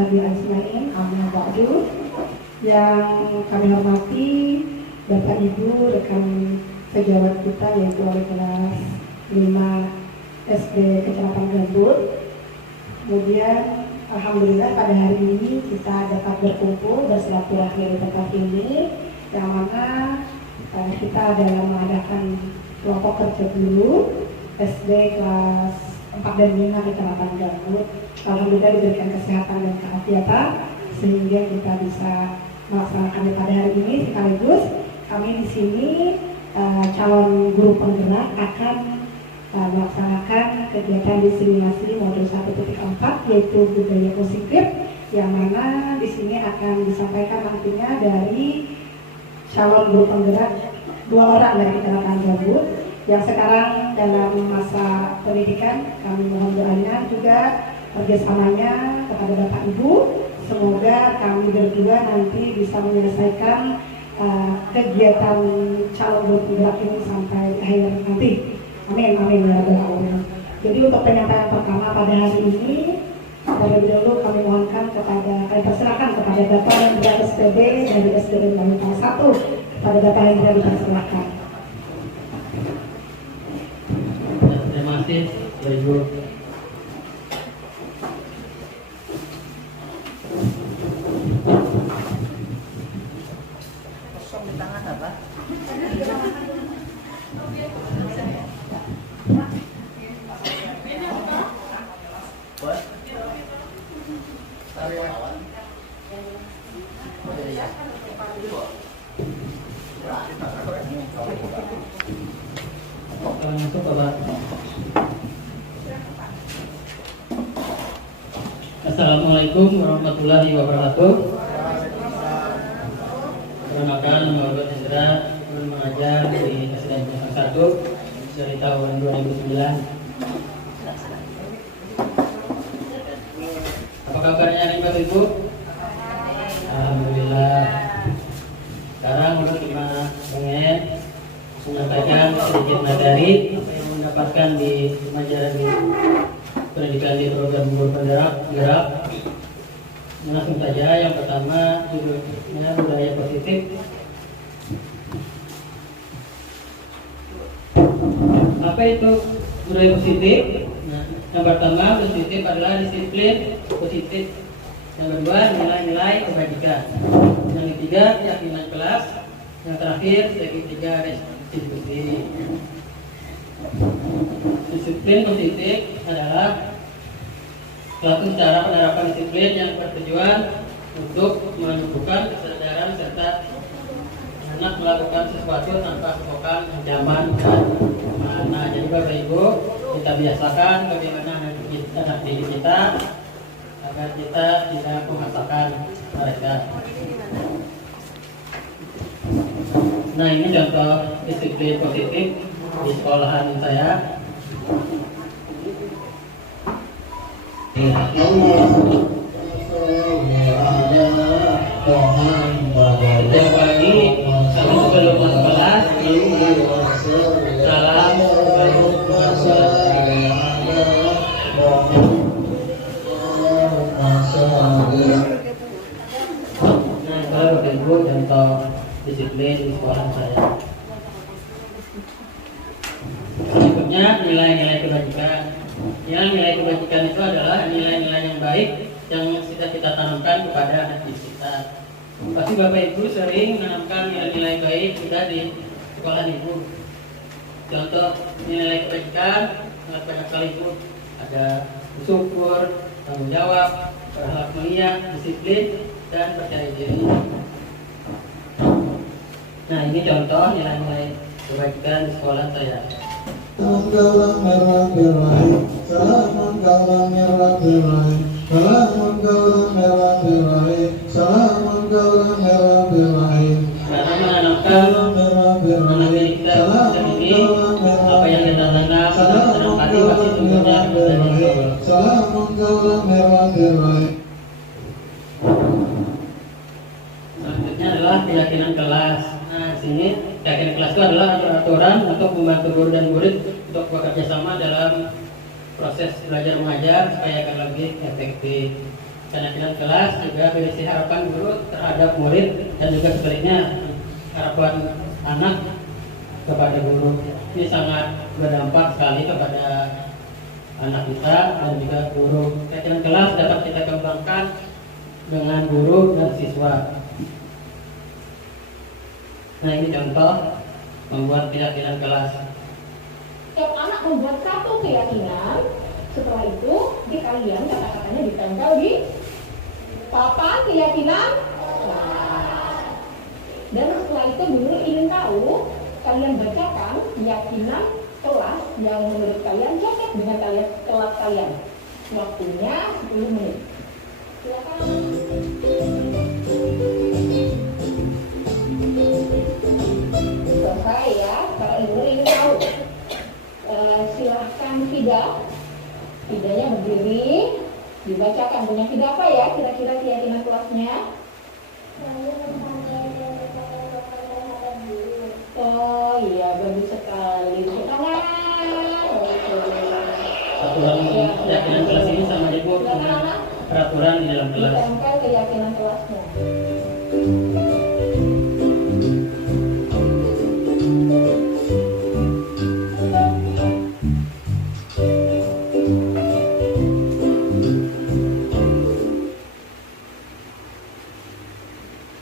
Utsadi Ajmain, amma ba'du. Yang kami hormati Bapak Ibu rekan sejawat kita, yaitu wali kelas 5 SD Kecamatan Gambut. Kemudian alhamdulillah pada hari ini kita dapat berkumpul bersilaturahmi di tempat ini, yang mana kita dalam mengadakan kelompok kerja dulu SD kelas 4 dan 5 Kecamatan Gambut. Alhamdulillah diberikan kesehatan dan keafiatan sehingga kita bisa melaksanakan pada hari ini. Sekaligus kami di sini calon guru penggerak akan melaksanakan kegiatan diseminasi modul 1.4 yaitu budaya positif, yang mana di sini akan disampaikan nantinya dari calon guru penggerak 2 orang dari Kecamatan Gambut yang sekarang dalam masa pendidikan. Kami mohon doanya juga kerjasamanya kepada Bapak Ibu. Semoga kami berdua nanti bisa menyelesaikan kegiatan calon guru penggerak ini sampai akhir nanti. Amin, amin ya rabbal alamin. Jadi untuk penyampaian pertama pada hari ini, terlebih dahulu kami mohonkan kami persilakan kepada Bapak Hendra SPB dari SDN Gambut 1. Kepada Bapak Hendra dipersilakan. Terima kasih, Ibu. Kosong di tangan apa? Masuk Bapak. Assalamualaikum warahmatullahi wabarakatuh. Perkenalkan, nama Bapak Hendra, mengajar di SDN 1 dari tahun 2009. Apa kabarnya nih Bapak Ibu? Alhamdulillah. Sekarang menurut gimana pengen menyampaikan sedikit materi apa yang mendapatkan di pelajaran di pendidikan di program guru penggerak. Langsung saja, yang pertama judulnya budaya positif. Apa itu budaya positif? Nah, yang pertama, positif adalah disiplin positif. Yang kedua, nilai-nilai kebajikan. Yang ketiga, keyakinan kelas. Yang terakhir, yang ketiga, restitusi. Disiplin positif adalah suatu cara penerapan disiplin yang bertujuan untuk menumbuhkan kesadaran serta anak melakukan sesuatu tanpa patokan zaman dan mana. Jadi Bapak Ibu, kita biasakan bagaimana anak didik kita agar kita tidak memaksakan mereka. Nah, ini contoh disiplin positif di sekolahan saya. Setiap pagi kami sebelum masuk kelas salam Nah, kalau Bapak Ibu contoh disiplin di sekolah saya. Berikutnya, nilai-nilai kebajikan. Nilai kebajikan itu adalah nilai-nilai yang baik yang sudah kita tanamkan kepada anak kita. Pasti Bapak Ibu sering menanamkan nilai-nilai baik juga di sekolah Ibu. Contoh nilai kebajikan sangat banyak sekali Ibu. Ada bersyukur, tanggung jawab, berakhlak mulia, disiplin, dan percaya diri. Nah, ini contoh nilai-nilai kebajikan di sekolah saya. Salamun merah birai, salamun kaulan merah birai, salamun kaulan merah birai, salamun kaulan merah birai. Karena menanamkan anak didik kita ini, apa yang kita tanam, tanamkan pasti tumbuhnya dari Allah. Salamun kaulan merah birai. Selanjutnya adalah keyakinan kelas. Nah, sini keyakinan kelas itu adalah aturan untuk membantu guru dan murid untuk bekerja sama dalam proses belajar mengajar supaya akan lebih efektif. keyakinan kelas juga berisi harapan guru terhadap murid dan juga sebaliknya harapan anak kepada guru. Ini sangat berdampak sekali kepada anak kita dan juga guru. Keyakinan kelas dapat kita kembangkan dengan guru dan siswa. Nah, ini contoh membuat keyakinan kelas. Setiap anak membuat satu keyakinan, setelah itu di kalian kata-katanya ditempel di papan keyakinan. Dan setelah itu guru ingin tahu, kalian bacakan keyakinan kelas yang menurut kalian cocok dengan kelas kalian. Waktunya 10 menit. Silakan. Selesai ya, kalau guru ingin tahu. Silahkan Fidanya berdiri, dibacakan. Punya Fida apa ya kira-kira keyakinan kelasnya? Oh iya, bagus sekali. Tepuk tangan. Aturan keyakinan kelas ini sama aja Bu dengan peraturan di dalam kelas. Ditempel keyakinan kelasnya.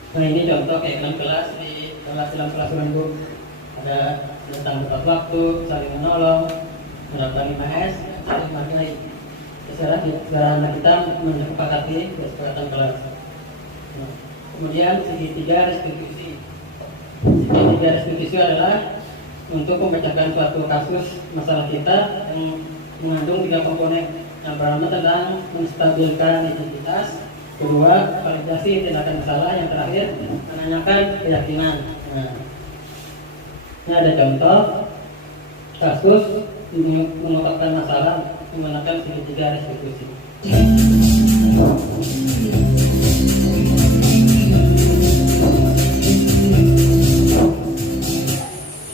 Nah, ini contoh keyakinan kelas di dalam kelas Bu. Ada tentang tepat waktu, saling menolong, menerapkan 5S, saling menghargai. Secara kita menyepakati kesepakatan kelas. Nah, kemudian segitiga restitusi. Segitiga restitusi adalah untuk memecahkan suatu kasus masalah kita yang mengandung 3 komponen. Yang pertama tentang menstabilkan identitas, kedua validasi tindakan bersalah, yang terakhir menanyakan keyakinan. Nah, ini ada contoh kasus mengungkapkan masalah menggunakan segitiga restitusi.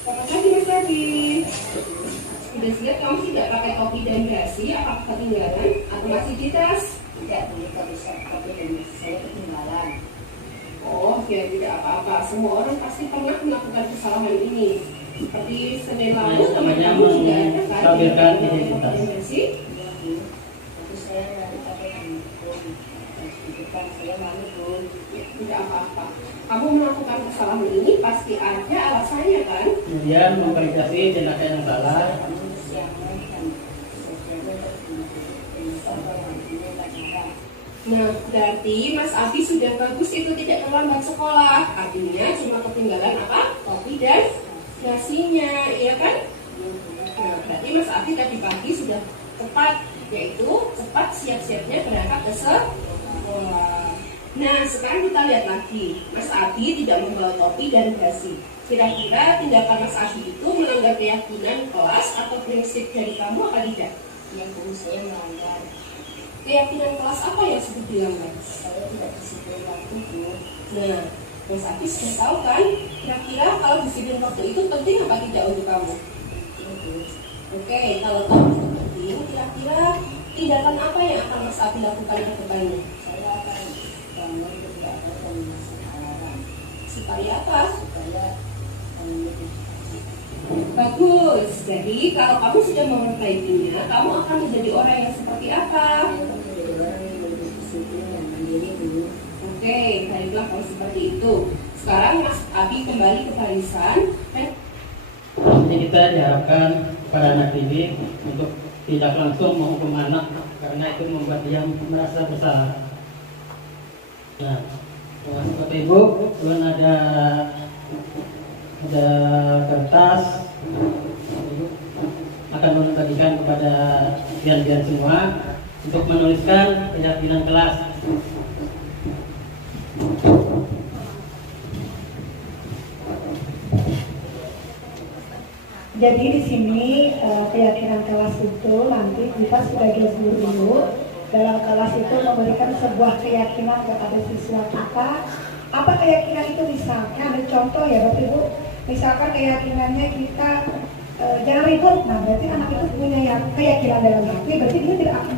Selamat pagi Mas Adi. Sudah siap kamu tidak pakai topi dan dasi? Apakah ketinggalan atau masih di tas? Tidak boleh bisa topi dan saya ketinggalan. Oh ya, tidak apa-apa. Semua orang pasti pernah melakukan kesalahan ini. Seperti Senin lalu teman namanya kamu juga ada kan menstabilkan topi identitas. dan dasi? Tapi saya nggak pakai handphone. Bukan saya malu pun. Tidak apa-apa. Kamu melakukan kesalahan ini pasti ada alasannya kan? Kemudian memvalidasi tindakan yang salah. Nah, berarti Mas Abi sudah bagus itu tidak terlambat sekolah. Artinya cuma ketinggalan apa? Topi dan dasinya, iya kan? Nah, berarti Mas Abi tadi pagi sudah tepat, yaitu cepat siap-siapnya berangkat ke sekolah. Nah, sekarang kita lihat lagi. Mas Abi tidak membawa topi dan dasi. Kira-kira tindakan Mas Abi itu melanggar keyakinan kelas atau prinsip dari kamu apa tidak? Yang dulu saya melanggar. Keyakinan kelas apa yang sudah dilanggar? Saya tidak disiplin waktu Bu. Nah, Mas Abi sudah tahu kan? Kira-kira kalau disiplin waktu itu penting apa tidak untuk kamu? Oke, kalau tahu itu penting, kira-kira tindakan apa yang akan Mas Abi lakukan ke depannya? Saya akan bangun ketika ada kombinasi alarm Supaya apa? supaya Bagus. Jadi kalau kamu sudah memperbaikinya, kamu akan menjadi orang yang seperti apa? menjadi orang yang lebih disiplin dan mandiri dulu. Oke, baiklah kalau seperti itu. Sekarang Mas Abi kembali ke barisan. Jadi kita diharapkan pada anak didik untuk tidak langsung menghukum anak karena itu membuat dia merasa bersalah. Nah, Bapak Ibu, belum ada kertas, Ibu akan membagikan kepada kalian semua untuk menuliskan keyakinan kelas. Jadi di sini keyakinan kelas itu nanti kita sebagai guru dalam kelas itu memberikan sebuah keyakinan kepada siswa kita. Apa keyakinan itu? Misalnya ada contoh ya Bapak Ibu, misalkan keyakinannya kita jangan ribut. Nah berarti anak itu punya keyakinan dalam hati, berarti dia tidak akan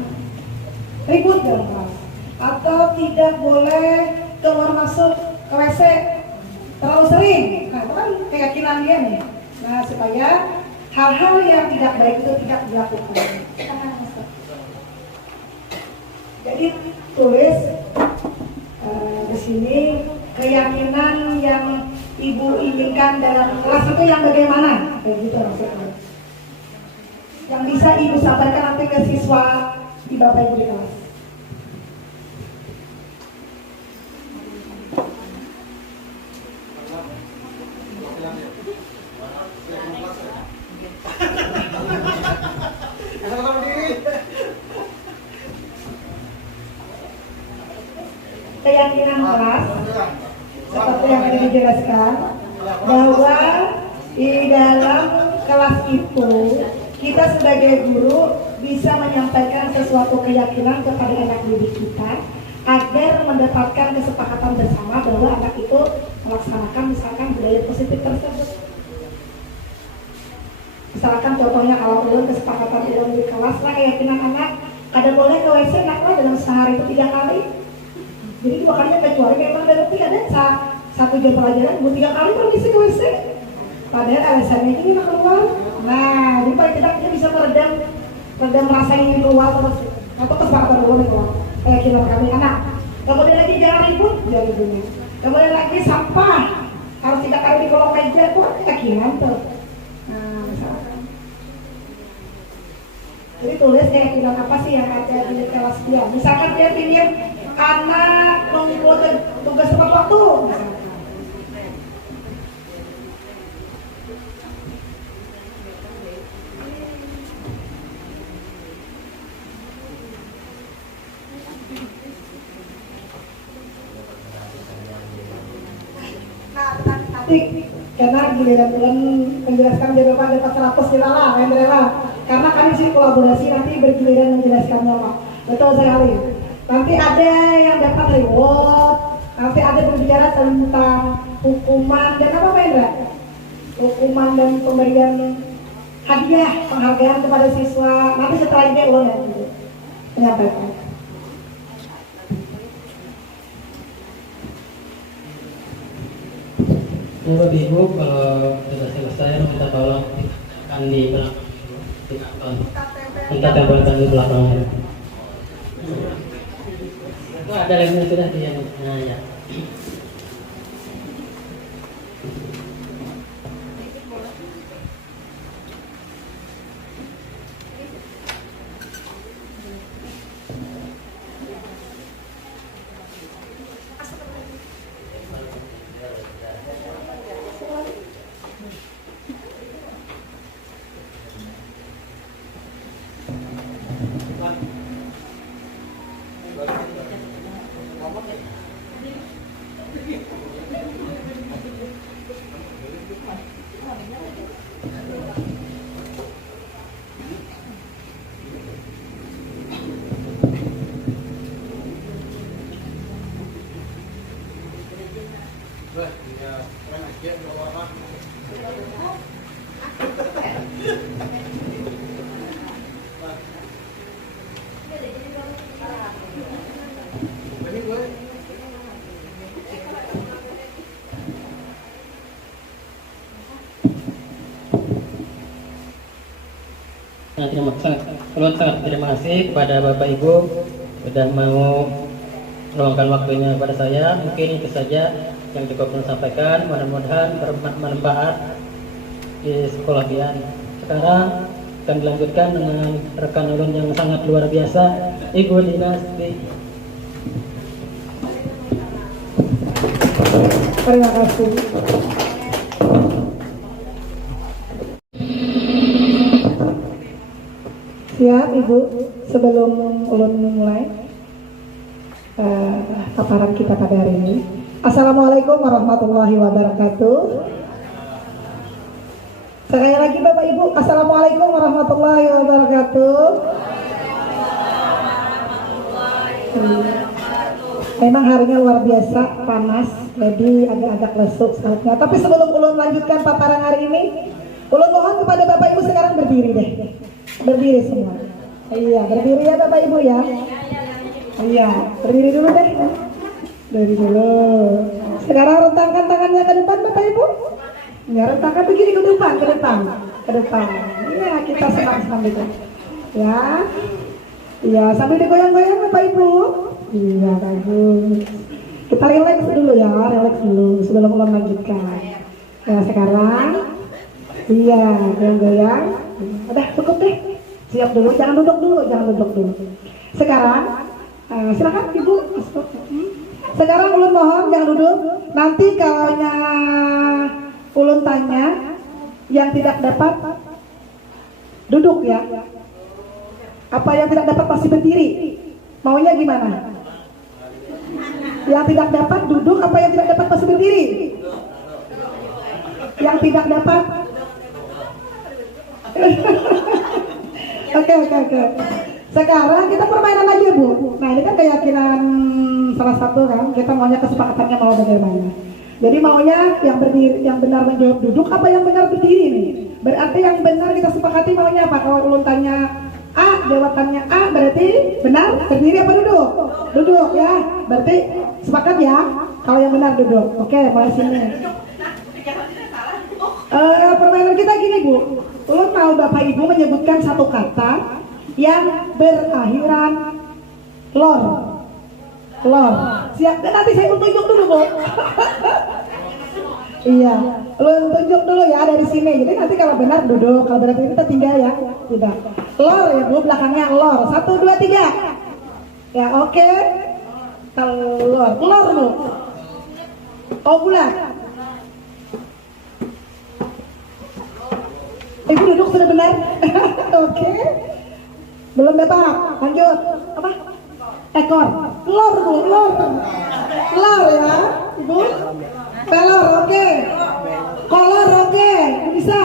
ribut dalam kelas. atau tidak boleh keluar masuk ke WC terlalu sering. Nah, itu kan keyakinan dia nih. Nah, supaya hal-hal yang tidak baik itu tidak dilakukan. Jadi tulis di sini keyakinan yang ibu inginkan dalam kelas itu yang bagaimana, kayak gitu maksudnya. Yang bisa ibu sampaikan nanti ke siswa di bapak ibu di kelas. Keyakinan kelas seperti yang tadi dijelaskan bahwa di dalam kelas itu kita sebagai guru bisa menyampaikan sesuatu keyakinan kepada anak didik kita agar mendapatkan kesepakatan bersama bahwa anak itu melaksanakan misalkan budaya positif tersebut. Misalkan contohnya kalau ulun kesepakatan ulun di kelas lah keyakinan anak kada boleh ke WC nak lah dalam sehari itu 3 kali. Jadi 2 kalinya kecuali memang berarti ada 1 jam pelajaran 3 kali permisi ke WC. Padahal alasannya ini nak keluar. Nah, jadi paling tidak kita bisa meredam rasa ingin keluar terus. Atau kesepakatan ulun itu keyakinan kami anak. Kemudian lagi jangan ribut, jangan ributnya. Kemudian lagi sampah harus 3 kali di kolong meja, itu keyakinan tuh. Nah, misalkan. Jadi tulis keyakinan apa sih yang ada di kelas dia. Misalkan dia pilih anak nunggu tugas tepat waktu. Misalkan. Karena giliran bulan menjelaskan dia dapat 100 lah, karena kami sih kolaborasi nanti bergiliran menjelaskannya Pak. Betul sekali. Nanti ada yang dapat reward, nanti ada berbicara tentang hukuman dan apa Pak Indra? Hukuman dan pemberian hadiah, penghargaan kepada siswa. Nanti setelah ini ulun yang menyampaikan. Ya Bapak Ibu, kalau sudah selesai minta tolong akan di belakang, minta tempelkan di belakang. Itu ada lagi sudah di yang ya. Sangat terima kasih kepada Bapak Ibu sudah mau meluangkan waktunya kepada saya. Mungkin itu saja yang cukup saya sampaikan. Mudah-mudahan bermanfaat di sekolah Bian. Sekarang akan dilanjutkan dengan rekan ulun yang sangat luar biasa, Ibu Dinasti. Terima kasih. Siap Ibu, sebelum ulun mulai paparan kita pada hari ini. Assalamualaikum warahmatullahi wabarakatuh. Sekali lagi Bapak Ibu, Assalamualaikum warahmatullahi wabarakatuh. Memang harinya luar biasa panas, jadi agak-agak lesuk sekalipun. Tapi sebelum ulun lanjutkan paparan hari ini, ulun mohon kepada Bapak Ibu sekarang berdiri deh. Berdiri semua. Iya, berdiri ya Bapak Ibu ya. Iya, berdiri dulu deh. Berdiri dulu. Sekarang rentangkan tangannya ke depan Bapak Ibu. Ya, rentangkan begini ke depan, ke depan, ke depan. Iya, kita senang-senang gitu. Ya. Iya, sambil digoyang-goyang Bapak Ibu. Iya, bagus. Kita relax dulu ya, relax dulu sebelum melanjutkan. Ya, sekarang iya, goyang-goyang. Udah cukup deh. Siap dulu, jangan duduk dulu, jangan duduk dulu. Sekarang silakan Ibu. Sekarang ulun mohon jangan duduk. Nanti kalau ulun tanya yang tidak dapat duduk ya. Apa yang tidak dapat pasti berdiri. Maunya gimana? Yang tidak dapat duduk, apa yang tidak dapat pasti berdiri? Yang tidak dapat Oke. Sekarang kita permainan aja Bu. Nah ini kan keyakinan salah satu kan. Kita maunya kesepakatannya mau bagaimana. Jadi maunya yang berdiri, yang benar menjawab duduk, apa yang benar berdiri nih. Berarti yang benar kita sepakati maunya apa? Kalau ulun tanya A, jawabannya A, berarti benar berdiri apa duduk? Duduk ya. Berarti sepakat ya. Kalau yang benar duduk. Oke, mulai sini. Permainan kita gini Bu. Ulun mau Bapak Ibu menyebutkan satu kata yang berakhiran lor. Lor. Siap. Dan nanti saya tunjuk dulu Bu. Iya. Ulun tunjuk dulu ya dari sini. Jadi nanti kalau benar duduk, kalau benar kita tinggal ya. Tidak. Lor ya Bu, belakangnya lor. 1, 2, 3. Ya oke. Telur. Telur Bu. Oh bulat. Ibu duduk sudah benar. Oke. Belum dapat. Lanjut. Apa? Ekor. Telur Bu, telur. Telur ya, Ibu. Telur, oke. Kolor, oke. Bisa.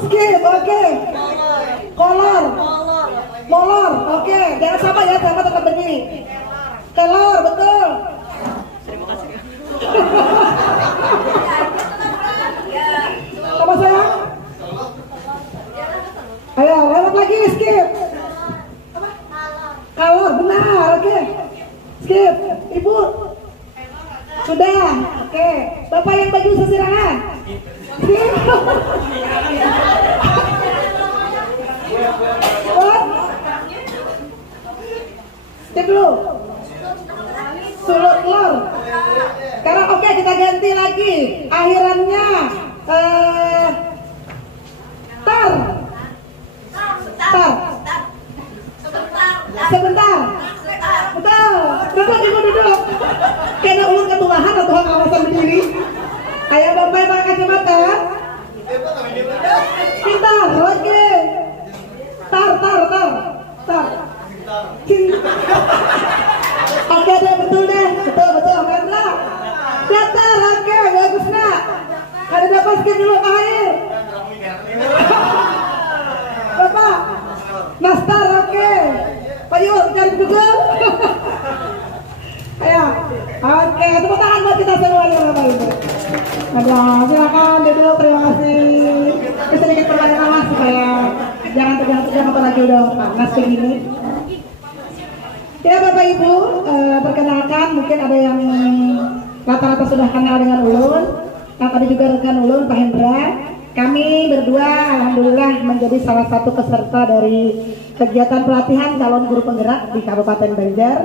Skip, oke. Kolor. Molor, oke. Jangan sama ya, sama tetap berdiri. Telur, betul. Apa sayang? Ayo, lewat lagi, skip. Kalor, benar, oke. Skip, Ibu. Sudah, oke. Bapak yang baju sesirangan. Skip. Skip dulu. Sulut telur. Sekarang oke, kita ganti lagi. Akhirannya tar. Sebentar. Betul. Duduk Ibu duduk. Kayaknya ulun ketuahan atau kawasan berdiri. Ayo Bapak pakai kacamata. Pintar, oke. Tar. Oke deh, betul deh. Betul. Kendra. Datar, oke, bagus nak. Ada dapat skip dulu air. Bapak. Nastar, oke. Pak Yus, cari Google. Ayo. Oke, tepuk tangan buat kita semua ya Bapak Ibu. Silakan duduk, terima kasih. Sedikit pertanyaan awas supaya jangan tegang-tegang apalagi udah panas kayak gini. Ya Bapak Ibu, perkenalkan mungkin ada yang rata-rata sudah kenal dengan ulun. Nah tadi juga rekan ulun Pak Hendra. Kami berdua alhamdulillah menjadi salah satu peserta dari kegiatan pelatihan calon guru penggerak di Kabupaten Banjar.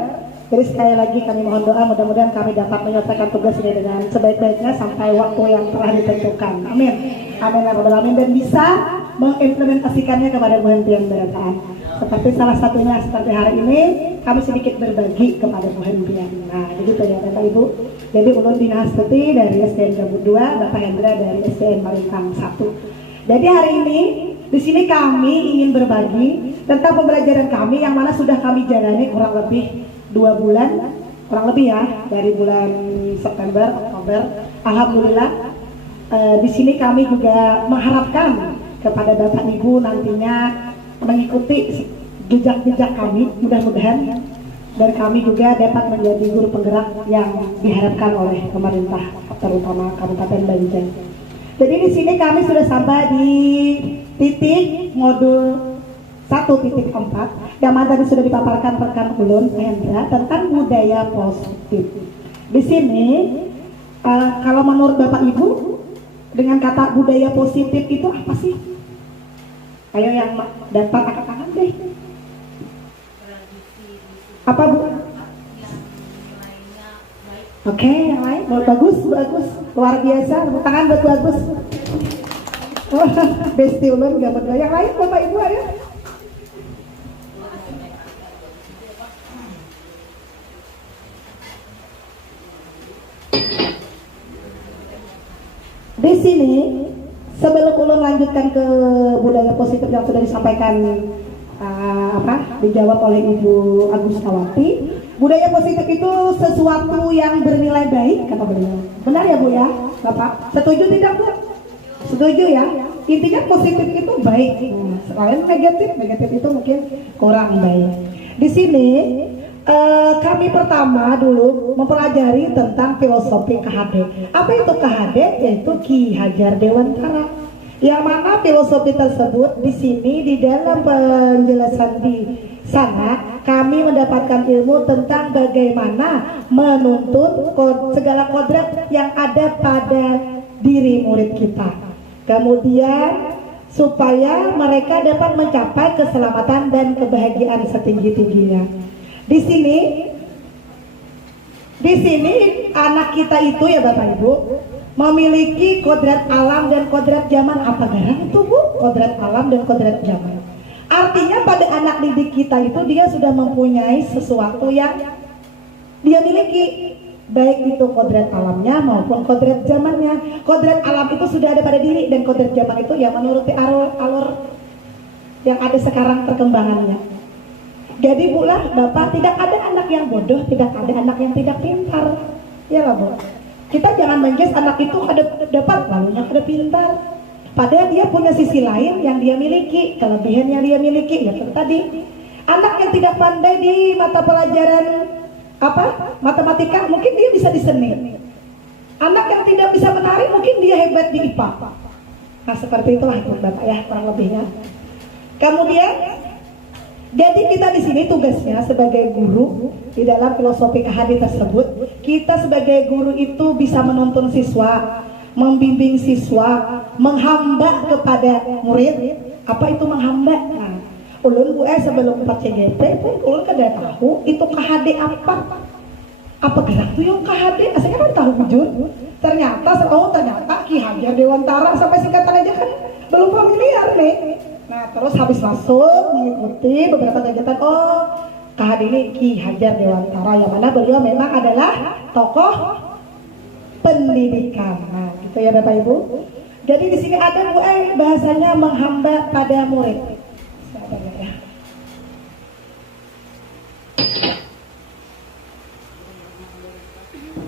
Jadi sekali lagi kami mohon doa mudah-mudahan kami dapat menyelesaikan tugas ini dengan sebaik-baiknya sampai waktu yang telah ditentukan. Amin. Amin ya rabbal alamin, dan bisa mengimplementasikannya kepada penghentian berataan. Seperti salah satunya seperti hari ini kami sedikit berbagi kepada penghentian. Nah begitu ya Bapak Ibu. Jadi ulun Dina Astuti dari SDN Gambut 2, Bapak Hendra dari SDN Marintang 1. Jadi hari ini di sini kami ingin berbagi tentang pembelajaran kami yang mana sudah kami jalani kurang lebih 2 bulan, kurang lebih ya, dari bulan September, Oktober. Alhamdulillah di sini kami juga mengharapkan kepada Bapak Ibu nantinya mengikuti jejak-jejak kami, mudah-mudahan, dan kami juga dapat menjadi guru penggerak yang diharapkan oleh pemerintah, terutama Kabupaten Banjar. Jadi di sini kami sudah sampai di titik modul 1.4 yang mana tadi sudah dipaparkan rekan ulun Hendra tentang budaya positif. Di sini kalau menurut Bapak Ibu dengan kata budaya positif itu apa sih? Ayo yang dapat angkat tangan deh. Apa Bu? Oke, yang lain bagus, luar biasa. Tepuk tangan buat bagus. Oh, besti ulun gak berdua. Yang lain Bapak Ibu ayo. Di sini sebelum ulun lanjutkan ke budaya positif yang sudah disampaikan dijawab oleh Ibu Agustawati, budaya positif itu sesuatu yang bernilai baik kata beliau. Benar ya Bu ya, Bapak? Setuju tidak Bu? Setuju ya. Intinya positif itu baik. Selain negatif itu mungkin kurang baik. Di sini kami pertama dulu mempelajari tentang filosofi KHD. Apa itu KHD? Yaitu Ki Hajar Dewantara. Yang mana filosofi tersebut di sini di dalam penjelasan di sana kami mendapatkan ilmu tentang bagaimana menuntut segala kodrat yang ada pada diri murid kita. Kemudian supaya mereka dapat mencapai keselamatan dan kebahagiaan setinggi-tingginya. Di sini anak kita itu ya Bapak Ibu memiliki kodrat alam dan kodrat zaman. Apa garang itu Bu? Kodrat alam dan kodrat zaman. Artinya pada anak didik kita itu dia sudah mempunyai sesuatu yang dia miliki, baik itu kodrat alamnya maupun kodrat zamannya. Kodrat alam itu sudah ada pada diri dan kodrat zaman itu ya menuruti alur yang ada sekarang perkembangannya. Jadi Bu lah Bapak, tidak ada anak yang bodoh, tidak ada anak yang tidak pintar. Ya lah Bu. Kita jangan menjudge anak itu ada dapat lalunya ada pintar. Padahal dia punya sisi lain yang dia miliki, kelebihan yang dia miliki. Ya tadi anak yang tidak pandai di mata pelajaran matematika mungkin dia bisa di seni. Anak yang tidak bisa menari mungkin dia hebat di IPA. Nah seperti itulah Bapak ya kurang lebihnya. Kemudian jadi kita di sini tugasnya sebagai guru di dalam filosofi KHD tersebut, kita sebagai guru itu bisa menuntun siswa, membimbing siswa, menghamba kepada murid. Apa itu menghamba? Nah, ulun Bu sebelum 4 CGT pun ulun kada tahu itu KHD apa. Apa gerak tuh yang KHD? Saya kan tahu Jun. Ternyata Ki Hajar Dewantara sampai singkatan aja kan belum familiar nih. Nah terus habis masuk mengikuti beberapa kegiatan, KHD ini Ki Hajar Dewantara yang mana beliau memang adalah tokoh pendidikan. Nah gitu ya Bapak Ibu. Jadi di sini ada Bu bahasanya menghamba pada murid.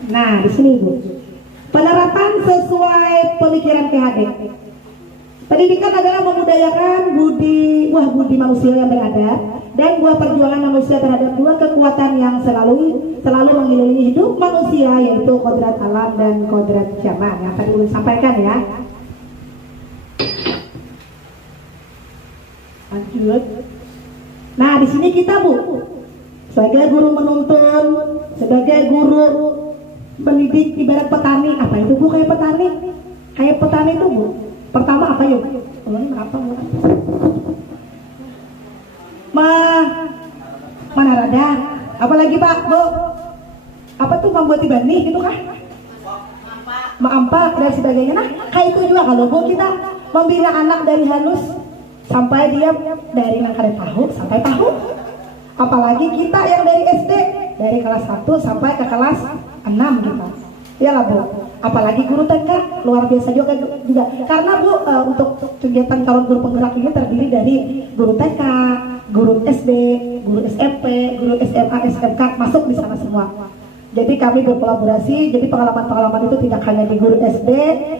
Nah di sini Bu, penerapan sesuai pemikiran PHD. Pendidikan adalah membudayakan budi manusia yang beradab dan buah perjuangan manusia terhadap dua kekuatan yang selalu mengelilingi hidup manusia, yaitu kodrat alam dan kodrat zaman yang tadi ulun sampaikan ya. Lanjut. Nah di sini kita Bu sebagai guru menuntun, sebagai guru mendidik ibarat petani. Apa itu Bu kayak petani? Kayak petani itu Bu. Pertama apa yuk? Mana radar? Apalagi Pak, Bu? Apa tuh membuat benih gitu kah? Maampak dan sebagainya. Nah, kayak itu juga kalau Bu kita membina anak dari halus sampai dia dari nangkare tahu sampai tahu. Apalagi kita yang dari SD, dari kelas 1 sampai ke kelas 6 gitu. Ya lah Bu. Apalagi guru TK luar biasa juga karena Bu untuk kegiatan calon guru penggerak ini terdiri dari guru TK, guru SD, guru SMP, guru SMA, SMK masuk di sana semua. Jadi kami berkolaborasi, jadi pengalaman-pengalaman itu tidak hanya di guru SD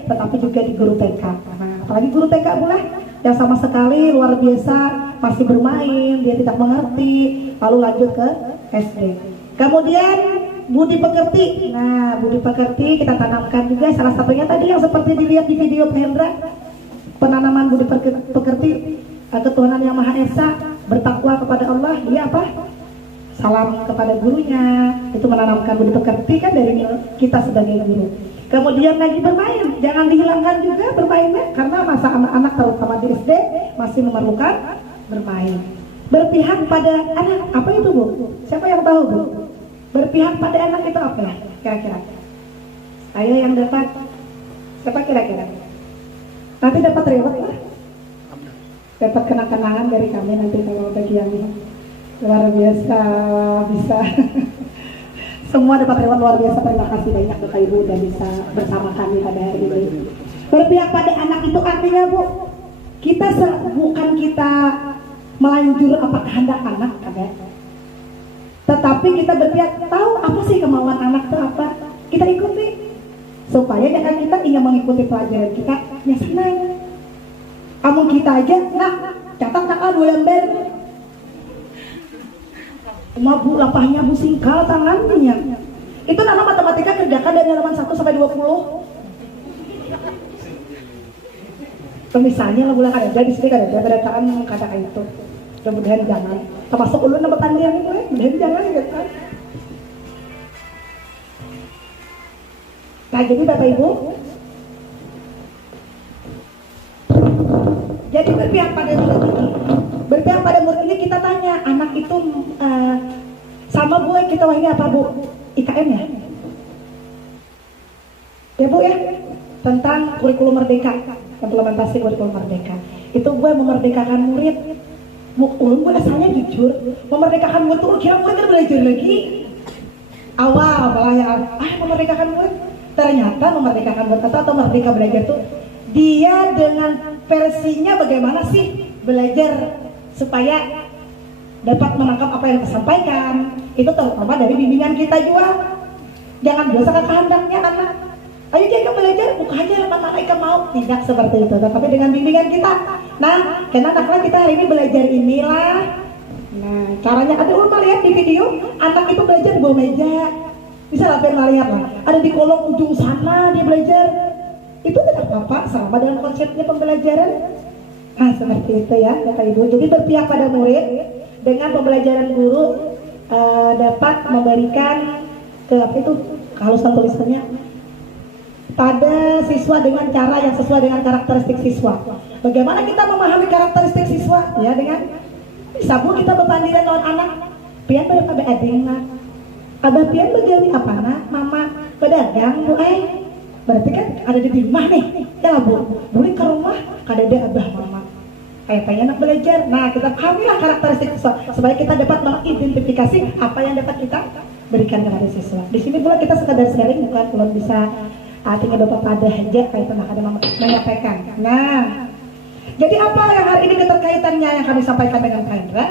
tetapi juga di guru TK. Nah, apalagi guru TK Bu lah yang sama sekali luar biasa masih bermain, dia tidak mengerti, lalu lanjut ke SD. Kemudian budi pekerti. Nah, budi pekerti kita tanamkan juga salah satunya tadi yang seperti dilihat di video Pak Hendra, penanaman budi pekerti, ketuhanan yang Maha Esa. bertakwa kepada Allah, dia apa? Salam kepada gurunya, itu menanamkan budi pekerti kan dari kita sebagai guru. Kemudian lagi bermain, jangan dihilangkan juga bermainnya, karena masa anak-anak terutama di SD masih memerlukan bermain. Berpihak pada anak, apa itu Bu? Siapa yang tahu Bu? Berpihak pada anak itu apa ya kira-kira? Ayo yang dapat, siapa kira-kira? Nanti dapat reward lah, dapat kenang-kenangan dari kami nanti kalau bagi yang luar biasa bisa. Semua dapat reward luar biasa. Terima kasih banyak Bapak Ibu udah bisa bersama kami pada hari ini. Berpihak pada anak itu artinya Bu, kita bukan kita melanjur apa kehendak anak kan ya, tetapi kita berpihak tahu apa sih kemauan anak itu apa, kita ikuti supaya jangan kita ingin mengikuti pelajaran kita ya senang. Amun kita aja nak catat nakal 2 lembar, cuma Bu lapahnya Bu singkal tangannya. Itu nama matematika kerjakan dari halaman 1 sampai 20. Misalnya lah bulan ada di sini ada bacaan kata itu. Mudah-mudahan jangan. Termasuk ulun nama tandian itu ya, mudah-mudahan jangan gitu kan. Nah jadi Bapak Ibu, jadi berpihak pada murid ini. Berpihak pada murid ini kita tanya, anak itu sama Bu, kita wah ini apa Bu? IKM ya? Ya Bu ya? Tentang kurikulum merdeka, implementasi kurikulum merdeka. Itu gue memerdekakan murid. Ulun gue asalnya jujur, memerdekakan murid tuh kira murid kan belajar lagi. Awal malah ya, memerdekakan murid. Ternyata memerdekakan murid atau merdeka belajar tuh dia dengan versinya bagaimana sih belajar supaya dapat menangkap apa yang disampaikan. Itu terutama dari bimbingan kita juga. Jangan biasakan kehendaknya anak. Ayo kita belajar, buka aja mana mereka mau. Tidak seperti itu, tapi dengan bimbingan kita. Nah, karena anak kita hari ini belajar inilah. Nah, caranya ada ulama lihat di video, anak itu belajar di bawah meja. Bisa lah lihat lah, ada di kolong ujung sana dia belajar. Itu tidak apa-apa, sama dengan konsepnya pembelajaran. Nah, seperti itu ya, Bapak Ibu. Jadi berpihak pada murid dengan pembelajaran guru dapat memberikan ke apa itu kehalusan tulisannya pada siswa dengan cara yang sesuai dengan karakteristik siswa. Bagaimana kita memahami karakteristik siswa? Ya dengan sabu kita berbandingan dengan anak. Pian pada ading nak, abah pian begawi apa nak? Mama pedagang Bu berarti kan ada di rumah nih. Ya Bu, balik ke rumah kada ada abah mama. Kayak anak belajar. Nah kita pahamilah karakteristik siswa supaya kita dapat mengidentifikasi apa yang dapat kita berikan kepada siswa. Di sini pula kita sekadar sharing, bukan belum bisa tinggal Bapak pada aja kayak pernah ada menyampaikan. Nah, jadi apa yang hari ini keterkaitannya yang kami sampaikan dengan Kak Indra,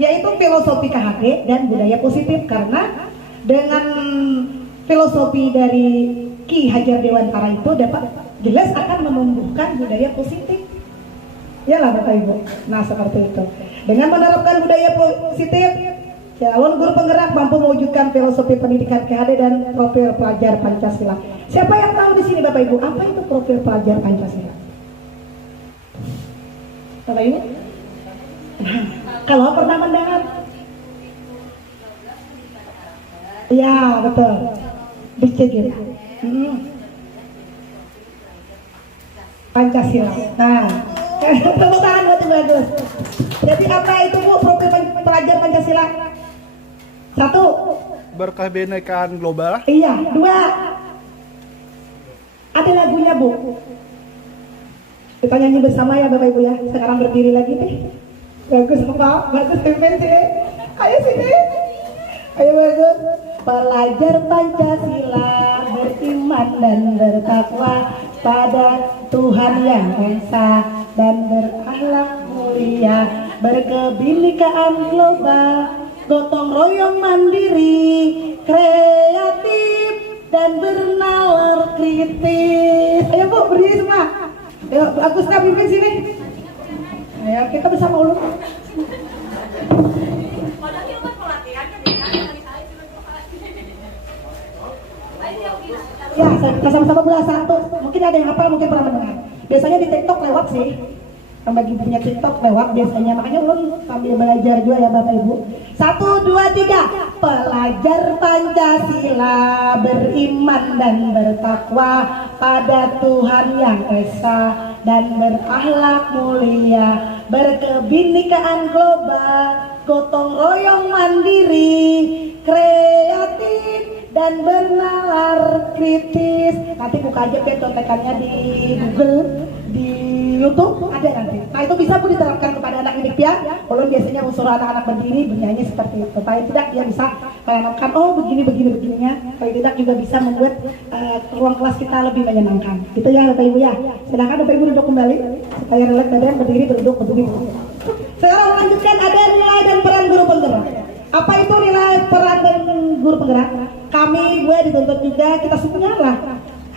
yaitu filosofi KHD dan budaya positif. Karena dengan filosofi dari Ki Hajar Dewantara itu dapat jelas akan menumbuhkan budaya positif. Ya lah Bapak Ibu. Nah seperti itu. Dengan menerapkan budaya positif, calon guru penggerak mampu mewujudkan filosofi pendidikan KHD dan profil pelajar Pancasila. Siapa yang tahu di sini Bapak Ibu apa itu profil pelajar Pancasila? Bapak Ibu? Kalau pernah mendengar? Ya betul. Dicegil. Pancasila. Nah, tepuk tangan buat bagus. Jadi apa itu Bu profil pelajar Pancasila? 1. Berkebinekaan global. Iya. 2. Ada lagunya Bu. Kita nyanyi bersama ya Bapak Ibu ya. Sekarang berdiri lagi nih. Bagus Pak, bagus PPC. Ayo sini. Ayo bagus. Pelajar Pancasila beriman dan bertakwa pada Tuhan yang Esa dan berakhlak mulia, berkebinekaan global, gotong royong mandiri, kreatif dan bernalar kritis. Ayo Bu, berdiri semua. Ayo Agusna pimpin sini. Ayo kita bersama ulun. Ya, kita sama-sama belah 1. Mungkin ada yang hafal, mungkin pernah mendengar. Biasanya di TikTok lewat sih. bagi punya TikTok lewat biasanya, makanya ulun sambil belajar juga ya Bapak Ibu. 1, 2, 3. Pelajar Pancasila, beriman dan bertakwa pada Tuhan yang esa dan berakhlak mulia, berkebinekaan global, gotong royong mandiri, kreatif dan bernalar kritis. Nanti buka aja contekannya di Google, di YouTube ada nanti. Nah itu bisa pun diterapkan kepada anak didik ya. Kalau biasanya unsur anak-anak berdiri bernyanyi seperti itu. Paling tidak dia bisa menanamkan oh begininya. Paling tidak juga bisa membuat ruang kelas kita lebih menyenangkan. Itu ya Bapak Ibu ya. Silakan Bapak Ibu duduk kembali supaya relax badan berdiri berduduk. Sekarang lanjutkan ada nilai dan peran guru penggerak. Apa itu nilai peran dan guru penggerak? Kami gue dituntut juga kita semuanya lah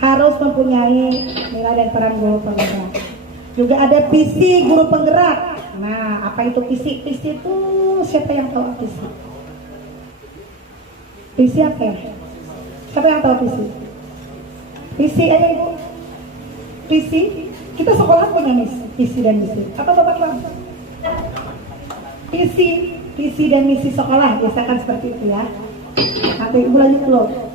harus mempunyai nilai dan peran guru penggerak. Juga ada visi guru penggerak. Nah, apa itu visi? Visi itu siapa yang tahu visi? Visi apa ya? Siapa yang tahu visi? Visi aja Ibu. Visi, kita sekolah punya visi dan misi. Apa Bapak tahu? Visi dan misi sekolah biasakan seperti itu ya. Nanti Ibu lanjut dulu.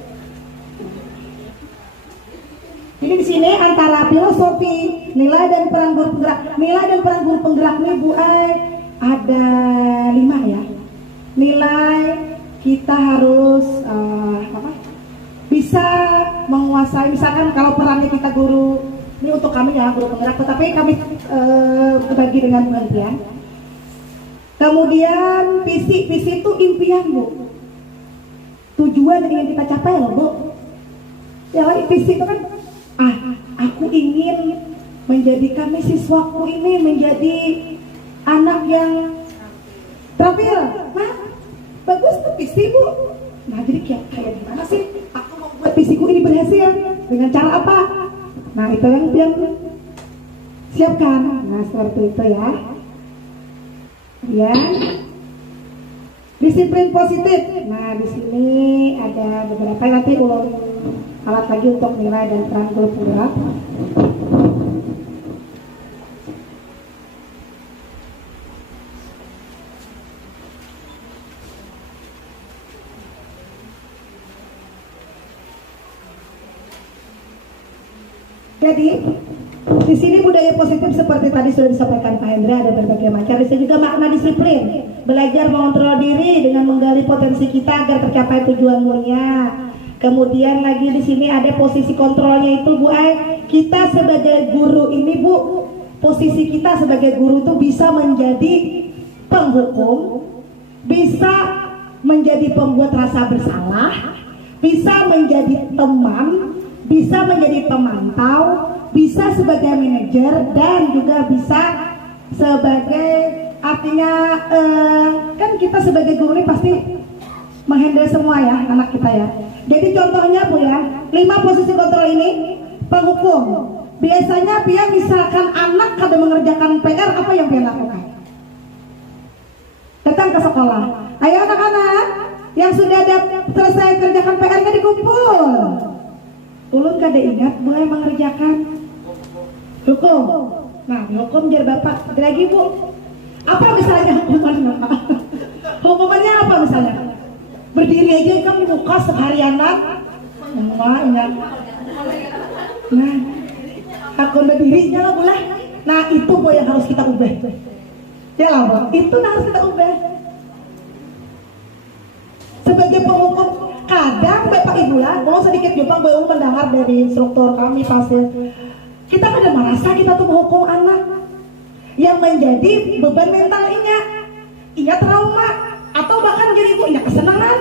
Jadi di sini antara filosofi, nilai dan peran guru penggerak. Nilai dan peran guru penggerak nih Bu Ai ada 5 ya. Nilai kita harus bisa menguasai. Misalkan kalau perannya kita guru, ini untuk kami ya guru penggerak, tetapi kami berbagi dengan pengertian. Kemudian visi itu impian Bu, tujuan yang ingin kita capai loh Bu. Ya visi itu kan aku ingin menjadikan siswaku ini menjadi anak yang terampil. Nah, bagus tuh visi Bu. Nah, jadi kayak gimana sih aku membuat visiku ini berhasil? Dengan cara apa? Nah, itu yang siapkan. Nah, seperti itu ya. Ya. Disiplin positif. Nah, di sini ada beberapa nanti ulun alat lagi untuk nilai dan peran guru penggerak. Jadi di sini budaya positif seperti tadi sudah disampaikan Pak Hendra ada berbagai macam. Di sini juga makna disiplin, belajar mengontrol diri dengan menggali potensi kita agar tercapai tujuan mulia. Kemudian lagi di sini ada posisi kontrolnya itu Bu Ai. Kita sebagai guru ini Bu, posisi kita sebagai guru itu bisa menjadi penghukum, bisa menjadi pembuat rasa bersalah, bisa menjadi teman, bisa menjadi pemantau, bisa sebagai manajer, dan juga bisa sebagai artinya kan kita sebagai guru ini pasti menghandle semua ya anak kita ya. Jadi contohnya Bu ya, 5 posisi kontrol ini penghukum. Biasanya dia misalkan anak kada mengerjakan PR, apa yang dia lakukan? Datang ke sekolah. Ayo anak-anak yang sudah selesai kerjakan PR-nya dikumpul. Ulun kada ingat mulai mengerjakan hukum. Nah, hukum jar Bapak. Lagi Bu. Apa misalnya hukuman Bapak? Hukumannya apa misalnya? Berdiri aja kan di muka seharianan. Ingat. Nah, aku berdirinya lah boleh. Nah, itu Bu yang harus kita ubah. Ya lah Bu, itu harus kita ubah. Sebagai penghukum, kadang Bapak Ibu lah, kalau sedikit Jepang baru mendengar dari instruktur kami pasir, kita kadang merasa kita tuh menghukum anak yang menjadi beban mentalnya, ia trauma. Atau bahkan jadi ibu indah kesenangan.